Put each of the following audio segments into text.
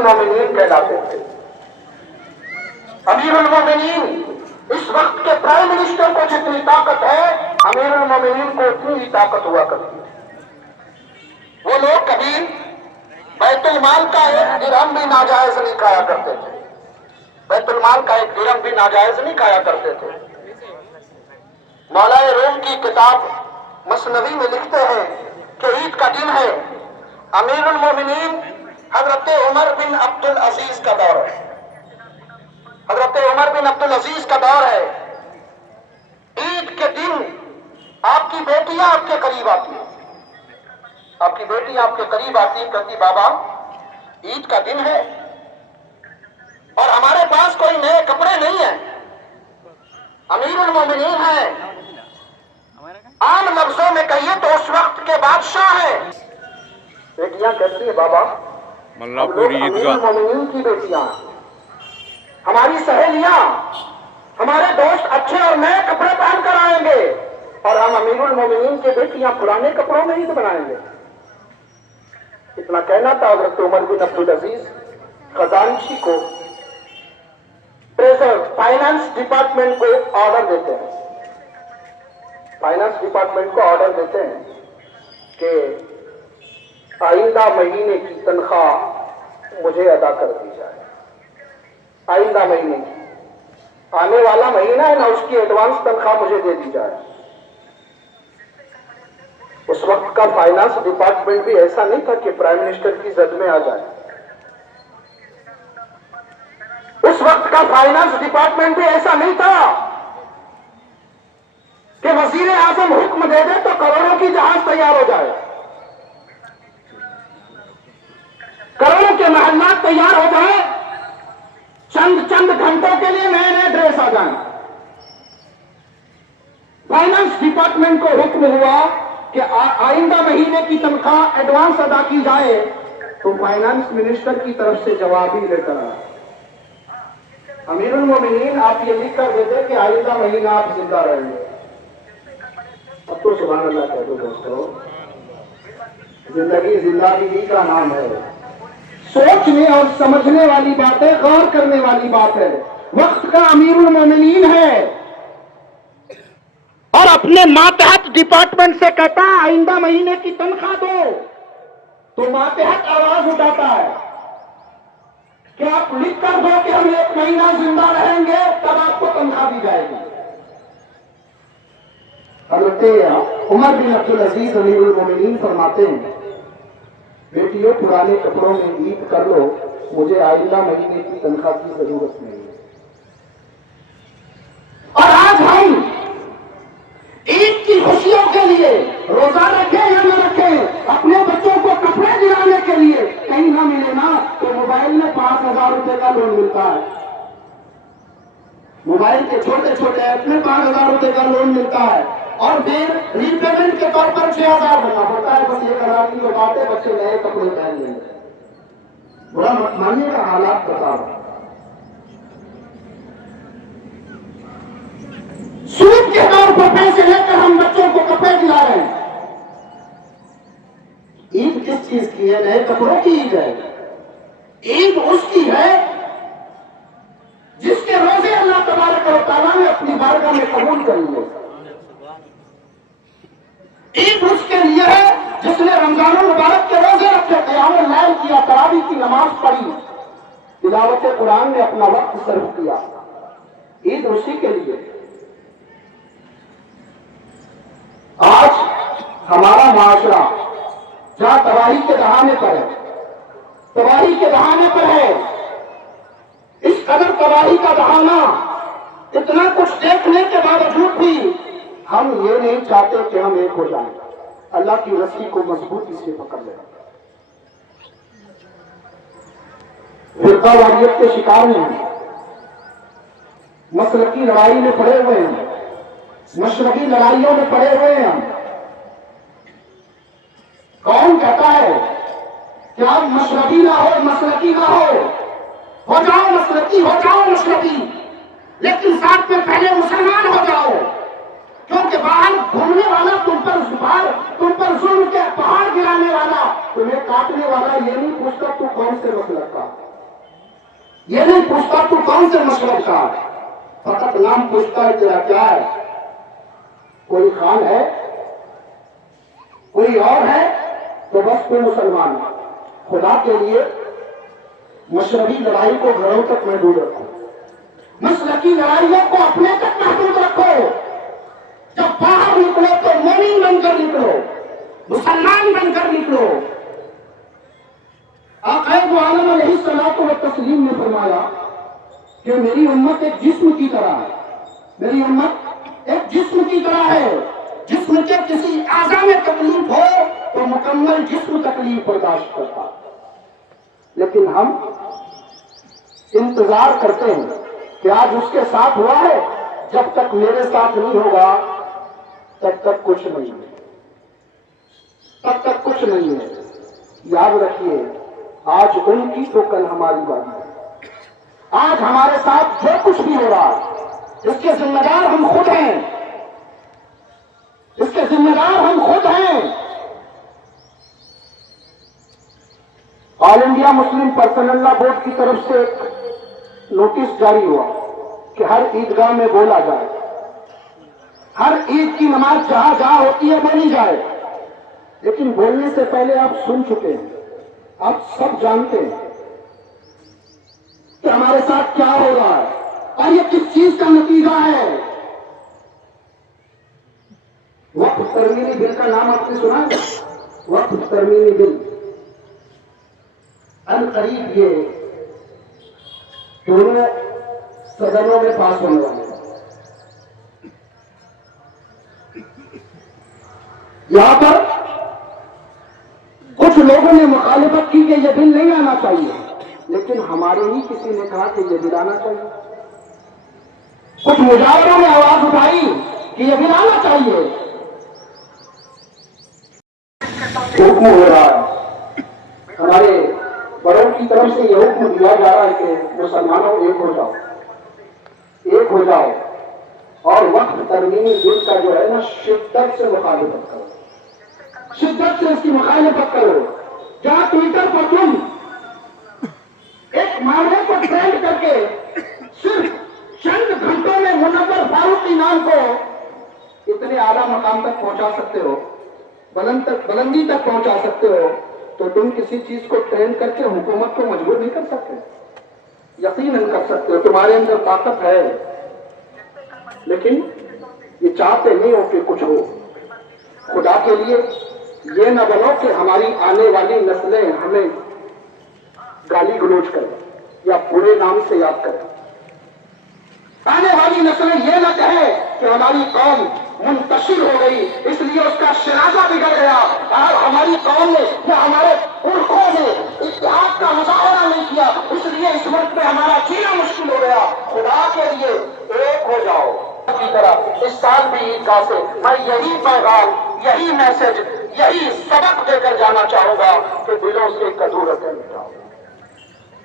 المومنین کہلاتے تھے۔ امیر المومنین اس وقت کے پرائم منسٹر کو جتنی طاقت ہے امیر المومنین کو اتنی ہی طاقت ہوا کرتی ہے۔ وہ لوگ کبھی بیت المال کا ایک درہم بھی ناجائز نہیں کھایا کرتے تھے، بیت المال کا ایک درہم بھی ناجائز نہیں کھایا کرتے تھے۔ مولا روم کی کتاب مثنوی میں لکھتے ہیں کہ عید کا دن ہے، امیر المومنین حضرت عمر بن عبد العزیز کا دور ہے، حضرت عمر بن عبد العزیز کا دور ہے۔ عید کے دن آپ کی بیٹیاں آپ کے قریب آتی ہیں، آپ کی بیٹیاں آپ کے قریب آتی ہیں، کہتی بابا عید کا دن ہے اور ہمارے پاس کوئی نئے کپڑے نہیں ہیں، امیر المومنین ہیں، عام لفظوں میں کہیے تو اس وقت کے بادشاہ ہیں۔ بیٹیاں کہتی ہیں بابا ہم لوگ امیر المومنین کی بیٹیاں ہیں، ہماری سہیلیاں ہمارے دوست اچھے اور نئے کپڑے پہن کر آئیں گے اور ہم امیر المومنین کی بیٹیاں پرانے کپڑوں میں عید بنائیں گے۔ اتنا کہنا تھا حضرت عمر بن عبد العزیز خزانچی کو، ٹریزر فائنانس ڈپارٹمنٹ کو آرڈر دیتے ہیں، فائنانس ڈپارٹمنٹ کو آرڈر دیتے ہیں کہ آئندہ مہینے کی تنخواہ مجھے ادا کر دی جائے، آئندہ مہینے کی، آنے والا مہینہ ہے نا اس کی ایڈوانس تنخواہ مجھے دے دی جائے۔ اس وقت کا فائنانس ڈپارٹمنٹ بھی ایسا نہیں تھا کہ پرائم منسٹر کی زد میں آ جائے، اس وقت کا فائنانس ڈپارٹمنٹ بھی ایسا نہیں تھا کہ وزیر اعظم حکم دے دے تو کروڑوں کی جہاز تیار ہو جائے، کروڑوں کے محلات تیار ہو جائے، چند گھنٹوں کے لیے نئے نئے ڈریس آ جائیں۔ فائنانس ڈپارٹمنٹ کو حکم ہوا کہ آئندہ مہینے کی تنخواہ ایڈوانس ادا کی جائے، تو فائنانس منسٹر کی طرف سے جواب ہی لے کر آیا، امیر المومنین آپ یہ لکھ کر دیتے کہ آئندہ مہینہ آپ زندہ رہیں گے۔ اب تو سبحان اللہ کہہ دو دوستو، زندگی زندگی کا نام ہے، سوچنے اور سمجھنے والی بات ہے، غور کرنے والی بات ہے۔ وقت کا امیر المومنین ہے اور اپنے ماتحت ڈپارٹمنٹ سے کہتا ہے آئندہ مہینے کی تنخواہ دو، تو ماتحت آواز اٹھاتا ہے کہ آپ لکھ کر دو کہ ہم ایک مہینہ زندہ رہیں گے تب آپ کو تنخواہ دی جائے گی۔ حضرت عمر بن عبد العزیز امیر المومنین فرماتے ہیں بیٹیوں پرانے کپڑوں میں عید کر لو، مجھے آئندہ مہینے کی تنخواہ کی ضرورت نہیں ہے۔ اور آج ہم عید کی خوشیوں کے لیے روزہ رکھیں یا نہ رکھیں، اپنے بچوں کو کپڑے دلانے کے لیے کہیں نہ ملے نا تو موبائل میں 5,000 روپے کا لون ملتا ہے، موبائل کے چھوٹے چھوٹے ایپ میں 5,000 روپے کا لون ملتا ہے اور پھر ری پیمنٹ کے طور پر 6,000 بنا پڑتا ہے، بس 1,000 کی جو بات ہے بچے نئے کپڑے پہن لیں گے۔ بڑا ماننے کا حالات بتا رہا، سود کے طور پر پیسے لے کر ہم بچوں کو کپڑے دلا رہے ہیں۔ عید کس چیز کی ہے؟ نئے کپڑوں کی عید ہے۔ عید اس کی ہے جس کے روزے اللہ تبارک و تعالیٰ نے اپنی بارگاہ میں قبول کر لیے۔ عید اس کے لیے ہے جس نے رمضان المبارک کے روزے رکھے، قیام اللیل کیا، تراویح کی نماز پڑھی، تلاوت قرآن میں اپنا وقت صرف کیا۔ عید اسی کے لیے۔ آج ہمارا معاشرہ جہاں تباہی کے دہانے پر ہے، تباہی کے دہانے پر ہے، اس قدر تباہی کا دہانا، اتنا کچھ دیکھنے کے باوجود بھی ہم یہ نہیں چاہتے کہ ہم ایک ہو جائیں، اللہ کی رسی کو مضبوطی سے پکڑ لیں۔ فرقہ واریت کے شکار ہیں، مسلکی لڑائی میں پڑے ہوئے ہیں، مشرقی لڑائیوں میں پڑے ہوئے ہیں۔ کون کہتا ہے کہ آپ مشرقی نہ ہو، مسلکی نہ ہو جاؤ مسلکی، ہو جاؤ مشرقی، لیکن ساتھ میں پہلے مسلمان ہو جاؤ، کیونکہ باہر گھومنے والا تم پر ظلم کے پہاڑ گرانے والا، تمہیں کاٹنے والا یہ نہیں پوچھتا تو کون سے مسلک کا۔ یہ نہیں پوچھتا تو کون سے مشرب کا ہے، فقط نام پوچھتا ہے تیرا کیا ہے، کوئی خان ہے، کوئی اور ہے، تو بس کوئی مسلمان ہے۔ خدا کے لیے مشربی لڑائی کو گھروں تک محدود رکھو، مسلکی لڑائیوں کو اپنے تک محدود رکھو۔ جب باہر نکلو تو مومن بن کر نکلو، مسلمان بن کر نکلو۔ آقا دو عالم علیہ الصلوۃ والتسلیم نے فرمایا کہ میری امت ایک جسم کی طرح ہے، میری امت ایک جسم کی طرح ہے، جسم کے کسی اعضاء میں تکلیف ہو تو مکمل جسم تکلیف برداشت کرتا، لیکن ہم انتظار کرتے ہیں کہ آج اس کے ساتھ ہوا ہے، جب تک میرے ساتھ نہیں ہوگا تب تک کچھ نہیں ہے، تب تک کچھ نہیں ہے۔ یاد رکھیے، آج ان کی تو کل ہماری باری ہے۔ آج ہمارے ساتھ جو کچھ بھی ہو رہا ہے اس کے ذمہ دار ہم خود ہیں، اس کے ذمہ دار ہم خود ہیں۔ آل انڈیا مسلم پرسنل لا بورڈ کی طرف سے ایک نوٹس جاری ہوا کہ ہر عیدگاہ میں بولا جائے، ہر عید کی نماز جہاں جہاں ہوتی ہے بولی جائے، لیکن بولنے سے پہلے آپ سن چکے ہیں، آپ سب جانتے ہیں کہ ہمارے ساتھ کیا ہو رہا ہے اور یہ کس چیز کا نتیجہ ہے۔ وقف ترمیمی بل کا نام آپ نے سنا ہے؟ وقف ترمیمی بل عنقریب یہ دونوں سدنوں میں پاس ہونے والے ہیں۔ یہاں پر کچھ لوگوں نے مخالفت کی کہ یہ بل نہیں آنا چاہیے، لیکن ہمارے ہی کسی نے کہا کہ یہ بل آنا چاہیے۔ کچھ مجاوروں نے آواز اٹھائی کہ یہ بل آنا چاہیے۔ حکم ہو رہا ہے، ہمارے بڑوں کی طرف سے یہ حکم دیا جا رہا ہے کہ مسلمانوں ایک ہو جاؤ، ایک ہو جاؤ اور وقف ترمیمی بل کا جو ہے نا شدت سے مخالفت کرو، شدت سے اس کی مخالفت کرو۔ جہاں ٹویٹر پر تم ایک معاملے کو ٹرینڈ کر کے صرف چند گھنٹوں میں منور فاروقی نام کو اتنے اعلیٰ مقام تک پہنچا سکتے ہو، بلندی تک پہنچا سکتے ہو، تو تم کسی چیز کو ٹرینڈ کر کے حکومت کو مجبور نہیں کر سکتے، یقیناً کر سکتے ہو، تمہارے اندر طاقت ہے، لیکن یہ چاہتے نہیں ہو کہ کچھ ہو۔ خدا کے لیے یہ نہ بنو کہ ہماری آنے والی نسلیں ہمیں گالی گلوچ کریں یا برے نام سے یاد کریں۔ آنے والی نسلیں یہ نہ کہیں کہ ہماری قوم منتشر ہو گئی، اس لیے اس کا شرازہ بگڑ گیا، اور ہماری قوم نے یا ہمارے پرکھوں نے اتحاد کا مظاہرہ نہیں کیا، اس لیے اس ملک میں ہمارا جینا مشکل ہو گیا۔ خدا کے لیے ایک ہو جاؤ۔ کی طرح اس سال بھی عیدگاہ سے میں یہی پیغام، یہی میسج، یہی سبق دے کر جانا چاہوں گا کہ دلوں سے کدورتیں مٹاؤ،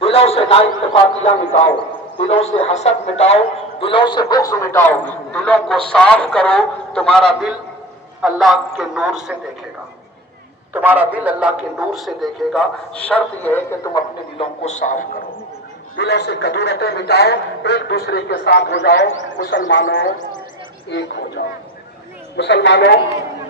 دلوں سے نا اتفاقیاں مٹاؤ، دلوں سے حسد مٹاؤ، دلوں سے بغض مٹاؤ، دلوں کو صاف کرو۔ تمہارا دل اللہ کے نور سے دیکھے گا، تمہارا دل اللہ کے نور سے دیکھے گا۔ شرط یہ ہے کہ تم اپنے دلوں کو صاف کرو، دلوں سے کدورتیں مٹاؤ، ایک دوسرے کے ساتھ ہو جاؤ۔ مسلمانوں ایک ہو جاؤ، مسلمانوں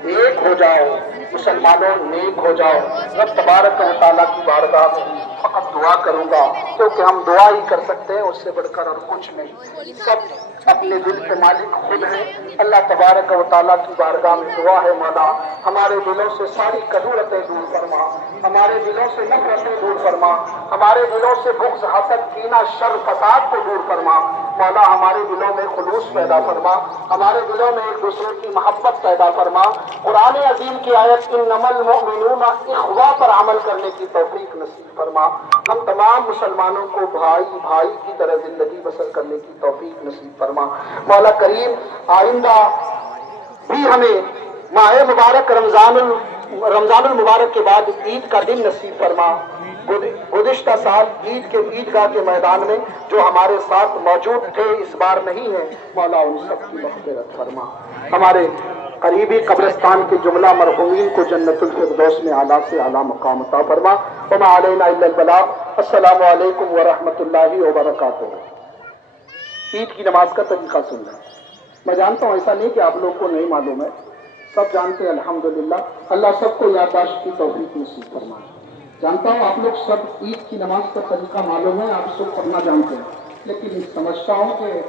ایک ہو جاؤ، مسلمانوں نیک ہو جاؤ۔ رب تبارک و تعالیٰ کی بارگاہ میں فقط دعا کروں گا، کیونکہ ہم دعا ہی کر سکتے ہیں، اس سے بڑھ کر اور کچھ نہیں۔ سب اپنے دل کے مالک خود ہیں۔ اللہ تبارک و تعالیٰ کی بارگاہ میں دعا ہے، مولا ہمارے دلوں سے ساری کدورتیں دور فرما، ہمارے دلوں سے نفرتیں دور فرما، ہمارے دلوں سے بغض، حسد، کینہ، شر، فساد کو دور فرما۔ مولا ہمارے دلوں میں خلوص پیدا فرما، ہمارے دلوں میں ایک دوسرے کی محبت پیدا فرما۔ قرآن عظیم کی آیت انما المؤمنون اخوہ پر عمل کرنے کی توفیق نصیب فرما۔ ہم تمام مسلمانوں کو بھائی بھائی کی طرح زندگی بسر کرنے کی توفیق نصیب فرما۔ مولا کریم آئندہ بھی ہمیں ماہ مبارک رمضان المبارک کے بعد عید کا دن نصیب فرما۔ گزشتہ سال عید کے عیدگاہ کے میدان میں جو ہمارے ساتھ موجود تھے اس بار نہیں ہیں، مولا ان سب کی مغفرت فرما۔ ہمارے قریبی قبرستان کے جملہ مرحومین کو جنت الفردوس میں اعلیٰ سے اعلیٰ مقام عطا فرما۔ وما علینا الا البلاغ۔ السلام علیکم ورحمۃ اللہ وبرکاتہ۔ عید کی نماز کا طریقہ سننا، میں جانتا ہوں ایسا نہیں کہ آپ لوگ کو نہیں معلوم ہے، سب جانتے ہیں الحمدللہ۔ اللہ سب کو یادداشت کی توفیق نصیب فرمائے۔ جانتا ہوں آپ لوگ سب عید کی نماز کا طریقہ معلوم ہے، آپ سب پڑھنا جانتے ہیں، لیکن سمجھتا ہوں کہ